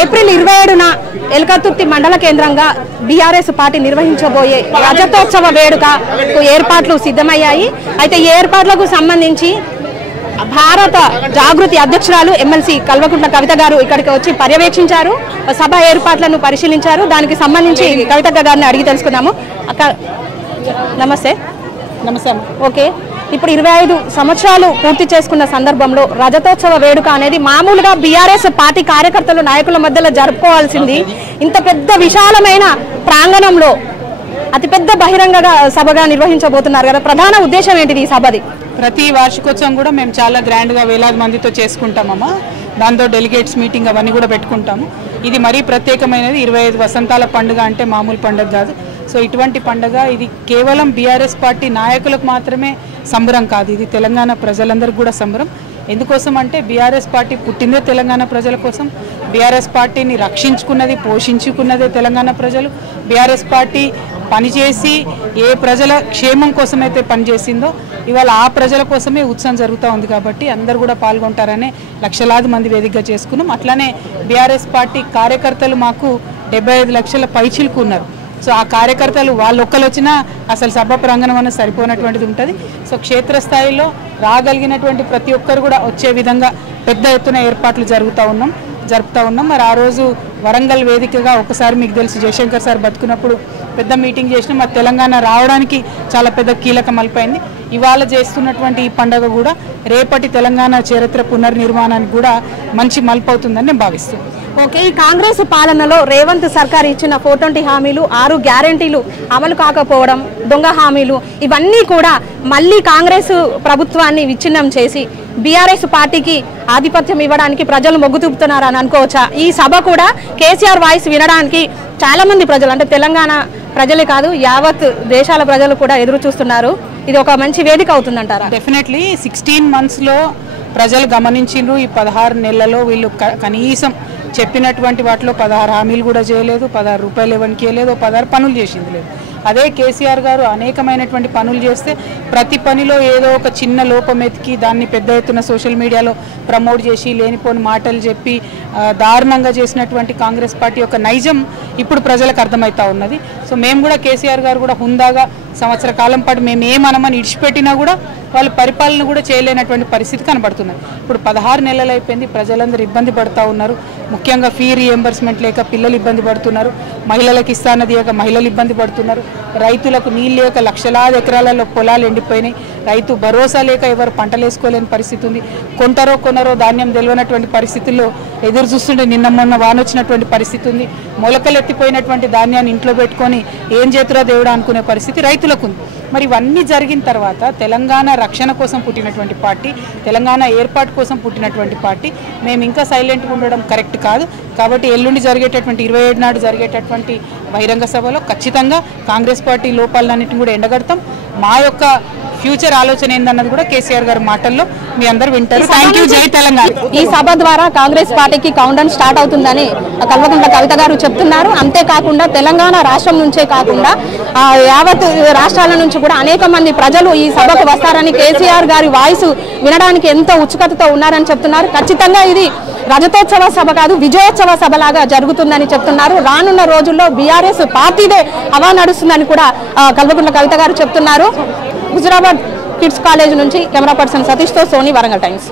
April 27న Elkathurthi మండల కేంద్రంగా BRS party నిర్వహించబోయే రజతోత్సవ వేడుకకు ఏర్పాట్లు సిద్ధమయ్యాయి. అయితే ఈ ఏర్పాట్లకు సంబంధించి భారత జాగృతి అధ్యక్షురాలు ఎమ్మెల్సీ కల్వకుంట్ల కవిత గారు ఇక్కడికి వచ్చి పర్యవేక్షించారు, సభ ఏర్పాట్లను పరిశీలించారు. దానికి సంబంధించి కవిత గారిని అడిగి తెలుసుకుందాము. అక్క నమస్తే. నమస్తే. ఓకే, ఇప్పుడు 25 సంవత్సరాలు పూర్తి చేసుకున్న సందర్భంలో రజతోత్సవ వేడుక అనేది మామూలుగా బీఆర్ఎస్ పార్టీ కార్యకర్తలు నాయకుల మధ్యలో జరుపుకోవాల్సింది ఇంత పెద్ద విశాలమైన ప్రాంగణంలో అతిపెద్ద బహిరంగ సభగా నిర్వహించబోతున్నారు కదా, ప్రధాన ఉద్దేశం ఏంటిది ఈ సభది? ప్రతి వార్షికోత్సవం కూడా మేము చాలా గ్రాండ్గా వేలాది మందితో చేసుకుంటామమ్మా. దాంతో డెలిగేట్స్ మీటింగ్ అవన్నీ కూడా పెట్టుకుంటాము. ఇది మరీ ప్రత్యేకమైనది. 25 వసంతాల పండుగ అంటే మామూలు పండుగ కాదు. సో ఇటువంటి పండుగ ఇది కేవలం బీఆర్ఎస్ పార్టీ నాయకులకు మాత్రమే సంబరం కాదు, ఇది తెలంగాణ ప్రజలందరికీ కూడా సంబరం. ఎందుకోసం అంటే బీఆర్ఎస్ పార్టీ పుట్టిందే తెలంగాణ ప్రజల కోసం, బీఆర్ఎస్ పార్టీని రక్షించుకున్నది పోషించుకున్నదే తెలంగాణ ప్రజలు. బీఆర్ఎస్ పార్టీ పనిచేసి ఏ ప్రజల క్షేమం కోసమైతే పనిచేసిందో ఇవాళ ఆ ప్రజల కోసమే ఉత్సవం జరుగుతూ ఉంది. కాబట్టి అందరూ కూడా పాల్గొంటారనే లక్షలాది మంది వేదికగా చేసుకున్నాం. అట్లానే బీఆర్ఎస్ పార్టీ కార్యకర్తలు మాకు 75 లక్షల పైచిలకు ఉన్నారు. సో ఆ కార్యకర్తలు వాళ్ళు ఒక్కరు వచ్చినా అసలు సభ ప్రాంగణం అన్న సరిపోయినటువంటిది ఉంటుంది. సో క్షేత్రస్థాయిలో రాగలిగినటువంటి ప్రతి ఒక్కరు కూడా వచ్చే విధంగా పెద్ద ఎత్తున ఏర్పాట్లు జరుపుతూ ఉన్నాం. మరి ఆ రోజు వరంగల్ వేదికగా ఒకసారి మీకు తెలుసు జయశంకర్ సార్ బతుకున్నప్పుడు పెద్ద మీటింగ్ చేసినా మరి తెలంగాణ రావడానికి చాలా పెద్ద కీలక మలుపైంది. ఇవాళ చేస్తున్నటువంటి ఈ పండుగ కూడా రేపటి తెలంగాణ చరిత్ర పునర్నిర్మాణానికి కూడా మంచి మలుపు అవుతుందని నేను భావిస్తున్నాను. ఓకే, ఈ కాంగ్రెస్ పాలనలో రేవంత్ సర్కార్ ఇచ్చిన 420 హామీలు, 6 గ్యారంటీలు అమలు కాకపోవడం, దొంగ హామీలు ఇవన్నీ కూడా మళ్ళీ కాంగ్రెస్ ప్రభుత్వాన్ని విచ్ఛిన్నం చేసి బీఆర్ఎస్ పార్టీకి ఆధిపత్యం ఇవ్వడానికి ప్రజలు మొగ్గు చూపుతున్నారని అనుకోవచ్చా? ఈ సభ కూడా కేసీఆర్ వాయిస్ వినడానికి చాలా మంది ప్రజలు అంటే తెలంగాణ ప్రజలే కాదు యావత్ దేశాల ప్రజలు కూడా ఎదురు చూస్తున్నారు. ఇది ఒక మంచి వేదిక అవుతుందంటారా? డెఫినెట్లీ 16 మంత్స్లో ప్రజలు గమనించిండ్రు. ఈ 16 నెలలలో వీళ్ళు కనీసం చెప్పినటువంటి వాటిలో 16 హామీలు కూడా చేయలేదు, 16 రూపాయలు ఇవ్వడానికి లేదు, 16 పనులు చేసింది లేదు. అదే కేసీఆర్ గారు అనేకమైనటువంటి పనులు చేస్తే ప్రతి పనిలో ఏదో ఒక చిన్న లోపం ఎతికి దాన్ని పెద్ద ఎత్తున సోషల్ మీడియాలో ప్రమోట్ చేసి లేనిపోని మాటలు చెప్పి దారుణంగా చేసినటువంటి కాంగ్రెస్ పార్టీ యొక్క నైజం ఇప్పుడు ప్రజలకు అర్థమవుతా ఉన్నది. సో మేము కూడా కేసీఆర్ గారు కూడా హుందాగా సంవత్సర కాలం పాటు మేము ఏమనమని ఇడిచిపెట్టినా కూడా వాళ్ళు పరిపాలన కూడా చేయలేనటువంటి పరిస్థితి కనబడుతున్నది. ఇప్పుడు 16 నెలలు అయిపోయింది, ప్రజలందరూ ఇబ్బంది పడుతూ ఉన్నారు. ముఖ్యంగా ఫీ రీఎంబర్స్మెంట్ లేక పిల్లలు ఇబ్బంది పడుతున్నారు, మహిళలకు ఇస్తానది లేక మహిళలు ఇబ్బంది పడుతున్నారు, రైతులకు నీళ్ళు లేక లక్షలాది ఎకరాలలో పొలాలు ఎండిపోయినాయి, రైతు భరోసా లేక ఎవరు పంటలు వేసుకోలేని పరిస్థితి ఉంది, కొంటారో కొనరో ధాన్యం తెలియనటువంటి పరిస్థితుల్లో ఎదురు చూస్తుంటే నిన్న మొన్న వానొచ్చినటువంటి పరిస్థితి ఉంది, మొలకలు ఎత్తిపోయినటువంటి ధాన్యాన్ని ఇంట్లో పెట్టుకొని ఏం చేతురా దేవుడా అనుకునే పరిస్థితి రైతులకు ఉంది. మరి ఇవన్నీ జరిగిన తర్వాత తెలంగాణ రక్షణ కోసం పుట్టినటువంటి పార్టీ, తెలంగాణ ఏర్పాటు కోసం పుట్టినటువంటి పార్టీ మేము ఇంకా సైలెంట్గా ఉండడం కరెక్ట్ కాదు. కాబట్టి ఎల్లుండి జరిగేటటువంటి 27 నాడు జరిగేటటువంటి బహిరంగ సభలో ఖచ్చితంగా కాంగ్రెస్ పార్టీ లోపాలన్నింటిని కూడా ఎండగడతాం. మా యొక్క ఫ్యూచర్ ఆలోచన ఏందన్నది కూడా కేసీఆర్ గారి మాటల్లో మీ అందరూ వింటారు. Thank you. జై తెలంగాణ. ఈ సభ ద్వారా కాంగ్రెస్ పార్టీకి కౌంట్ డౌన్ స్టార్ట్ అవుతుందని కల్వకుంట్ల కవిత గారు చెప్తున్నారు. అంతేకాకుండా తెలంగాణ రాష్ట్రం నుంచే కాకుండా యావత్ రాష్ట్రాల నుంచి కూడా అనేక మంది ప్రజలు ఈ సభకు వస్తారని, కేసీఆర్ గారి వాయిస్ వినడానికి ఎంతో ఉత్సుకతతో ఉన్నారని చెప్తున్నారు. ఖచ్చితంగా ఇది రజతోత్సవ సభ కాదు, విజయోత్సవ సభలాగా జరుగుతుందని చెప్తున్నారు. రానున్న రోజుల్లో బీఆర్ఎస్ పార్టీదే హవా నడుస్తుందని కూడా కల్వకుంట్ల కవిత గారు చెప్తున్నారు. హుజురాబాద్ కిడ్స్ కాలేజ్ నుంచి కెమెరా పర్సన్ సతీష్తో సోని, వరంగల్ టైమ్స్.